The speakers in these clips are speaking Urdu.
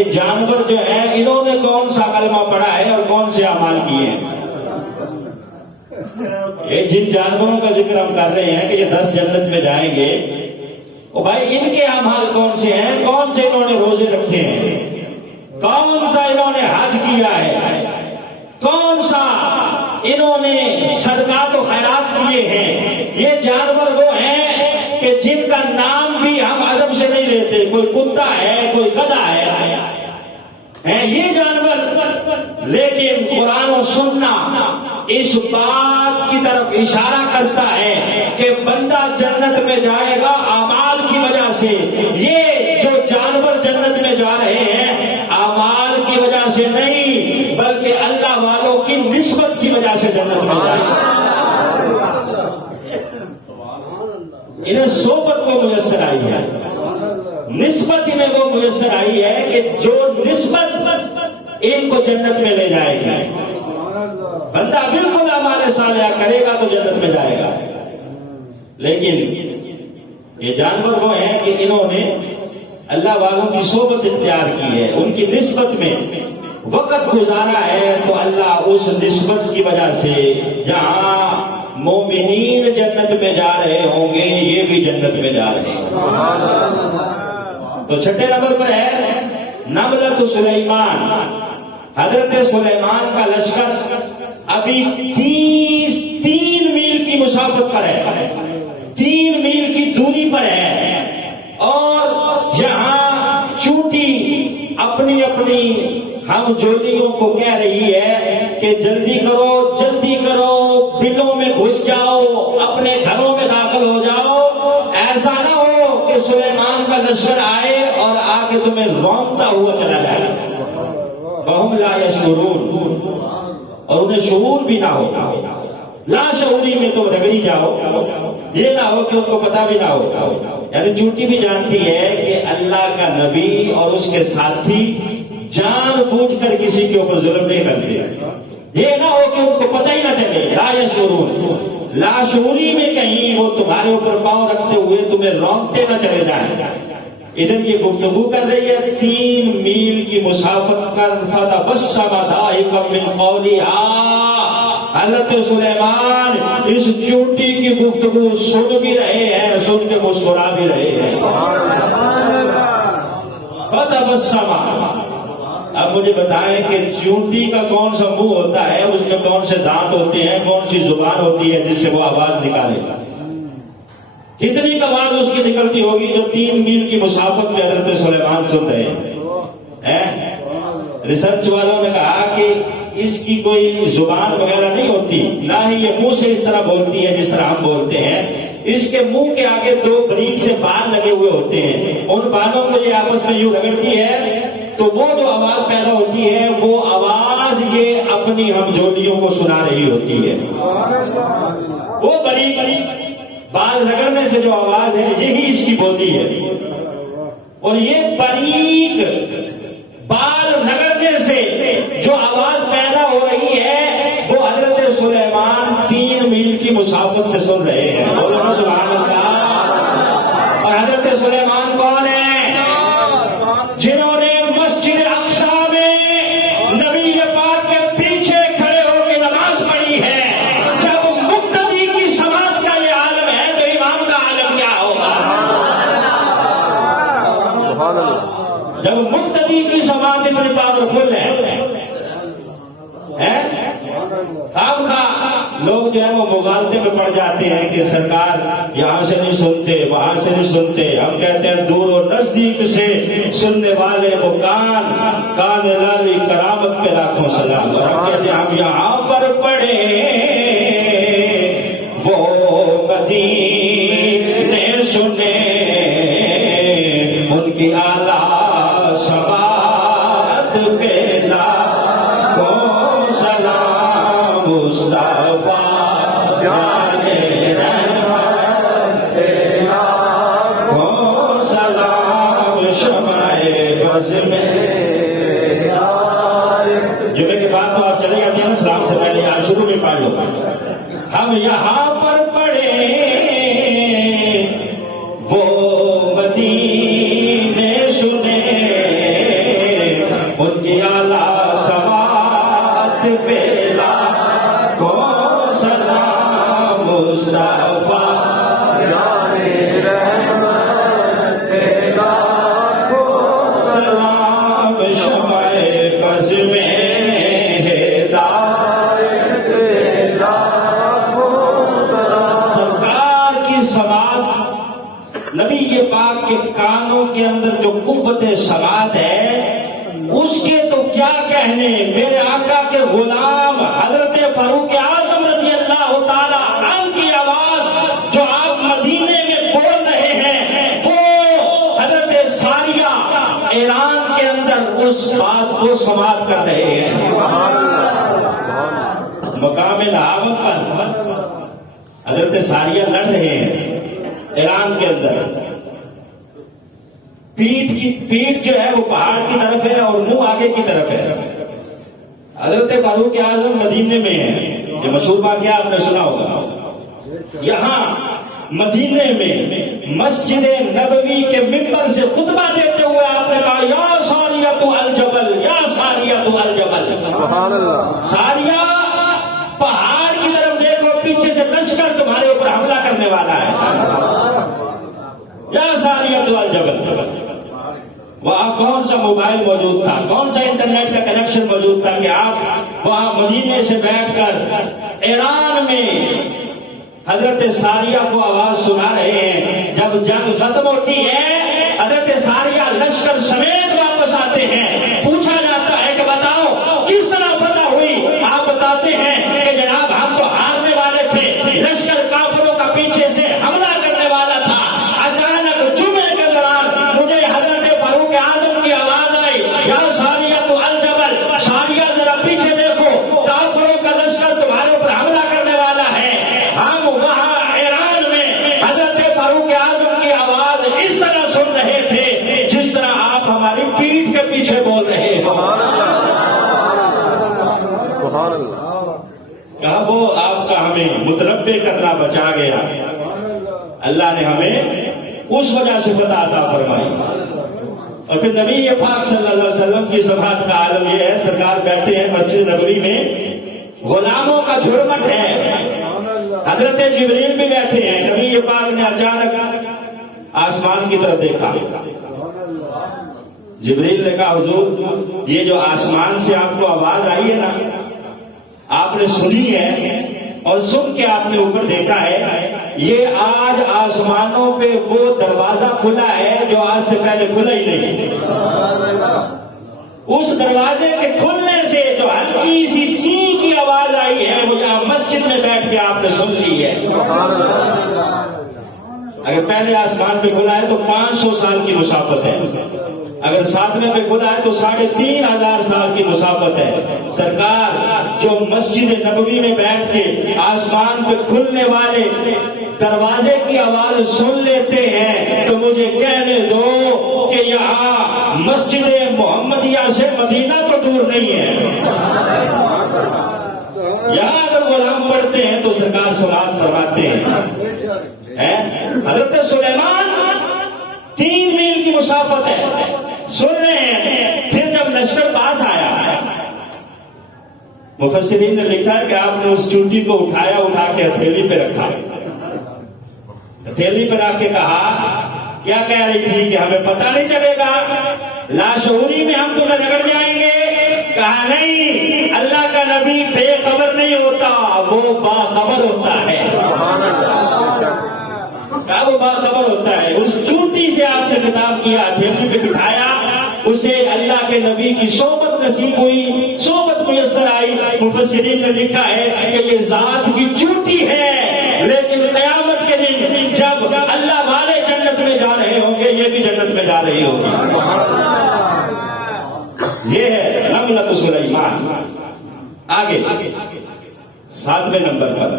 یہ جانور جو ہیں انہوں نے کون سا کلمہ پڑھا ہے اور کون سے اعمال کیے ہیں؟ یہ جن جانوروں کا ذکر ہم کر رہے ہیں کہ یہ 10 جنت میں جائیں گے، او بھائی ان کے اعمال کون سے ہیں؟ کون سے انہوں نے روزے رکھے ہیں؟ کون سا انہوں نے حج کیا ہے؟ کون سا انہوں نے صدقات و خیرات کیے ہیں؟ یہ جانور وہ ہیں کہ جن کا نام بھی ہم ادب سے نہیں لیتے، کوئی کتا ہے، کوئی گدھا ہے یہ جانور، لیکن قرآن و سننا اس بات کی طرف اشارہ کرتا ہے کہ بندہ جنت میں جائے گا اعمال کی وجہ سے۔ یہ جو جانور جنت میں جا رہے ہیں اعمال کی وجہ سے نہیں، بلکہ اللہ والوں کی نسبت کی وجہ سے جنت میں جائے گا۔ انہیں صحبت کو میسر آئی ہے، نسبت انہیں وہ میسر آئی ہے کہ جو نسبت ان کو جنت میں لے جائے گی۔ بندہ بالکل اعمال صالحہ کرے گا تو جنت میں جائے گا، لیکن یہ جانور وہ ہیں کہ انہوں نے اللہ والوں کی صحبت اختیار کی ہے، ان کی نسبت میں وقت گزارا ہے، تو اللہ اس نسبت کی وجہ سے جہاں مومنین جنت میں جا رہے ہوں گے یہ بھی جنت میں جا رہے ہیں۔ تو چھٹے نمبر پر ہے نملۃ سلیمان۔ حضرت سلیمان کا لشکر ابھی 3 میل کی مسافت پر ہے، 3 میل کی دوری پر ہے، اور یہاں چونٹی اپنی اپنی ہم جولیوں کو کہہ رہی ہے کہ جلدی کرو جلدی کرو، بلوں میں گھس جاؤ، اپنے گھروں میں داخل ہو جاؤ، ایسا نہ ہو کہ سلیمان کا لشکر آئے اور آ کے تمہیں رونتا ہوا چلا جائے۔ فَهُمْ لَا يَشْعُرُونَ، اور انہیں شعور بھی نہ ہو، لا شعوری میں تم رگڑی جاؤ، یہ نہ ہو کہ ان کو پتہ بھی نہ ہو۔ یعنی چونٹی بھی جانتی ہے کہ اللہ کا نبی اور اس کے ساتھی جان بوجھ کر کسی کے اوپر ظلم نہیں کرتے، یہ نہ ہو کہ ان کو پتہ ہی نہ چلے۔ لا یشعرون، لاشعوری میں کہیں وہ تمہارے اوپر پاؤں رکھتے ہوئے تمہیں رونتے نہ چلے جائیں۔ ادھر یہ گفتگو کر رہی ہے 3 میل کی مسافت کر فتبسم ضاحکا من قولها۔ حضرت سلیمان اس چونٹی کی گفتگو سن بھی رہے ہیں، سن کے مسکرا بھی رہے ہیں۔ فتبسم، اب مجھے بتائیں کہ چونٹی کا کون سا منہ ہوتا ہے، اس میں کون سے دانت ہوتے ہیں، کون سی زبان ہوتی ہے جس سے وہ آواز نکالے گا؟ کتنی آواز اس کی نکلتی ہوگی جو 3 میل کی مسافت میں حضرت سلیمان سن رہے ہیں۔ ریسرچ والوں نے کہا کہ اس کی کوئی زبان وغیرہ نہیں ہوتی، نہ ہی یہ منہ سے اس طرح بولتی ہے جس طرح ہم بولتے ہیں۔ اس کے منہ کے آگے 2 بریک سے بال لگے ہوئے ہوتے ہیں، ان بالوں کو یہ آپس میں یوں رگڑتی ہے تو وہ جو آواز پیدا ہوتی ہے وہ آواز یہ اپنی ہم جوڑیوں کو سنا رہی ہوتی ہے۔ وہ بریک بال رگڑنے سے جو آواز ہے یہی اس کی بولی ہے، اور یہ باریک بال رگڑنے سے جو آواز پیدا ہو رہی ہے وہ حضرت سلیمان 3 میل کی مسافت سے سن رہے ہیں۔ بولو سبحان اللہ۔ اور حضرت سلیمان کون ہے؟ جنہوں نے مسجد اقصی میں نبی پاک کے پیچھے کھڑے ہو کے نماز پڑھی ہے۔ جب مقتدی کی سماعت کا یہ عالم ہے تو امام کا عالم کیا ہوگا؟ جب مقتدی کی سماعت اتنی پاورفل ہے، لوگ جو ہے وہ مغالطے میں پڑ جاتے ہیں کہ سرکار یہاں سے نہیں سنتے، وہاں سے نہیں سنتے۔ ہم کہتے ہیں دور و نزدیک سے سننے والے وہ کان لالی کرامت پہ لاکھوں سلام۔ اور ہم کہتے ہیں ہم یہاں پر پڑھے وہ مدینے سنے، ان کی اعلیٰ سماعت پہ لاکھوں سلام۔ مصطفیٰ جمعے کے بعد تو آپ چلے جاتے ہیں سلام سے پہلے، آپ شروع میں پڑھ لو۔ ہم یہاں پر پڑھے وہ مدینے سنے، اس کے تو کیا کہنے، میرے آقا کے غلام حضرت فاروق اعظم رضی اللہ تعالی عنہ کی آواز جو آپ مدینے میں بول رہے ہیں، وہ حضرت ساریہ ایران کے اندر اس بات کو سماعت کر رہے ہیں۔ مقام نہاوت پر حضرت ساریہ لڑ رہے ہیں ایران کے اندر، پیٹھ جو ہے وہ پہاڑ کی طرف ہے اور منہ آگے کی طرف ہے۔ حضرت فاروق اعظم مدینے میں ہے، یہ مشہور واقعہ آپ نے سنا ہوگا۔ یہاں مدینے میں مسجد نبوی کے ممبر سے خطبہ دیتے ہوئے آپ نے کہا، یا ساریۃ الجبل، یا ساریۃ الجبل، سبحان اللہ، ساریہ پہاڑ کی طرف دیکھو، پیچھے سے لشکر تمہارے اوپر حملہ کرنے والا ہے۔ یا ساریۃ الجبل۔ وہاں کون سا موبائل موجود تھا، کون سا انٹرنیٹ کا کنیکشن موجود تھا کہ آپ وہاں مدینے سے بیٹھ کر ایران میں حضرت ساریہ کو آواز سنا رہے ہیں۔ جب جنگ ختم ہوتی ہے، حضرت ساریہ لشکر سمیت واپس آتے ہیں، پوچھا جاتا ہے کہ بتاؤ کس طرح فتح ہوئی؟ آپ بتاتے ہیں کہ جناب ہم تو ہارنے والے تھے، لشکر کافروں کا پیچھے سے حملہ کرنے والا تھا، اچانک جمعے کے دوران مجھے حضرت فاروق اعظم کی آواز آئی، یا ساریۃ الجبل، ساریہ ذرا پیچھے دیکھو، کافروں کا لشکر تمہارے اوپر حملہ کرنے والا ہے۔ ہم وہاں ایران میں حضرت فاروق اعظم کی آواز اس طرح سن رہے تھے جس طرح آپ ہماری پیٹھ کے پیچھے بول رہے ہیں۔ سبحان اللہ، کہا وہ آپ کا ہمیں متربع کرنا بچا گیا، اللہ نے ہمیں اس وجہ سے فتح عطا فرمائی۔ اور پھر نبی پاک صلی اللہ علیہ وسلم کی ذات کا عالم یہ ہے، سرکار بیٹھے ہیں مسجد نبوی میں، غلاموں کا جھرمٹ ہے، حضرت جبریل بھی بیٹھے ہیں۔ نبی پاک نے اچانک آسمان کی طرف دیکھا، جبریل نے کہا حضور یہ جو آسمان سے آپ کو آواز آئی ہے نا، آپ نے سنی ہے اور سن کے آپ نے اوپر دیکھا ہے، یہ آج آسمانوں پہ وہ دروازہ کھلا ہے جو آج سے پہلے کھلا ہی نہیں۔ اس دروازے کے کھلنے سے جو ہلکی سی چین کی آواز آئی ہے وہ یہاں مسجد میں بیٹھ کے آپ نے سن لی ہے۔ اگر پہلے آسمان پہ کھلا ہے تو 500 سال کی مسافت ہے، اگر 7ویں پہ کھلا ہے تو 3500 سال کی مسافت ہے۔ سرکار جو مسجد نبوی میں بیٹھ کے آسمان پہ کھلنے والے دروازے کی آواز سن لیتے ہیں تو مجھے کہنے دو کہ یہاں مسجد محمدیہ سے مدینہ تو دور نہیں ہے۔ یہاں اگر غلام پڑھتے ہیں تو سرکار سماعت فرماتے ہیں۔ حضرت سلیمان 3 میل کی مسافت ہے، سن رہے ہیں۔ پھر جب لشکر پاس آیا، مفسرین نے لکھا ہے کہ آپ نے اس چونٹی کو اٹھا کے ہتھیلی پہ رکھا، ہتھیلی پہ رکھ کے کہا کیا کہہ رہی تھی کہ ہمیں پتہ نہیں چلے گا، لاشعوری میں ہم تمہیں رگڑ جائیں گے؟ کہا نہیں، اللہ کا نبی بے خبر نہیں ہوتا، وہ باخبر ہوتا ہے۔ کہا وہ باخبر ہوتا ہے۔ اس چونٹی سے آپ نے خطاب کیا، ہتھیلی پہ بٹھایا، اسے اللہ کے نبی کی صحبت نصیب ہوئی، صحبت میسر آئی۔ مفسرین نے لکھا ہے کہ یہ ذات کی چونٹی ہے، لیکن قیامت کے دن جب اللہ والے جنت میں جا رہے ہوں گے یہ بھی جنت میں جا رہی ہوگی۔ یہ ہے نملۃ سلیمان۔ آگے 7ویں نمبر پر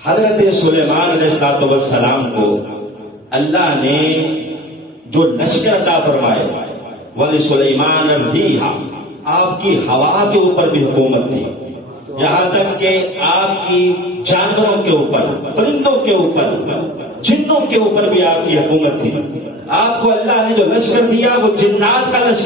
حضرت سلیمان علیہ السلام کو اللہ نے جو لشکر عطا فرمائے، وَلِسُلَيْمَانَ الرِّيحَ، آپ کی ہوا کے اوپر بھی حکومت تھی، یہاں تک کہ آپ کی جانوروں کے اوپر، پرندوں کے اوپر، جنوں کے اوپر بھی آپ کی حکومت تھی۔ آپ کو اللہ نے جو لشکر دیا وہ جنات کا لشکر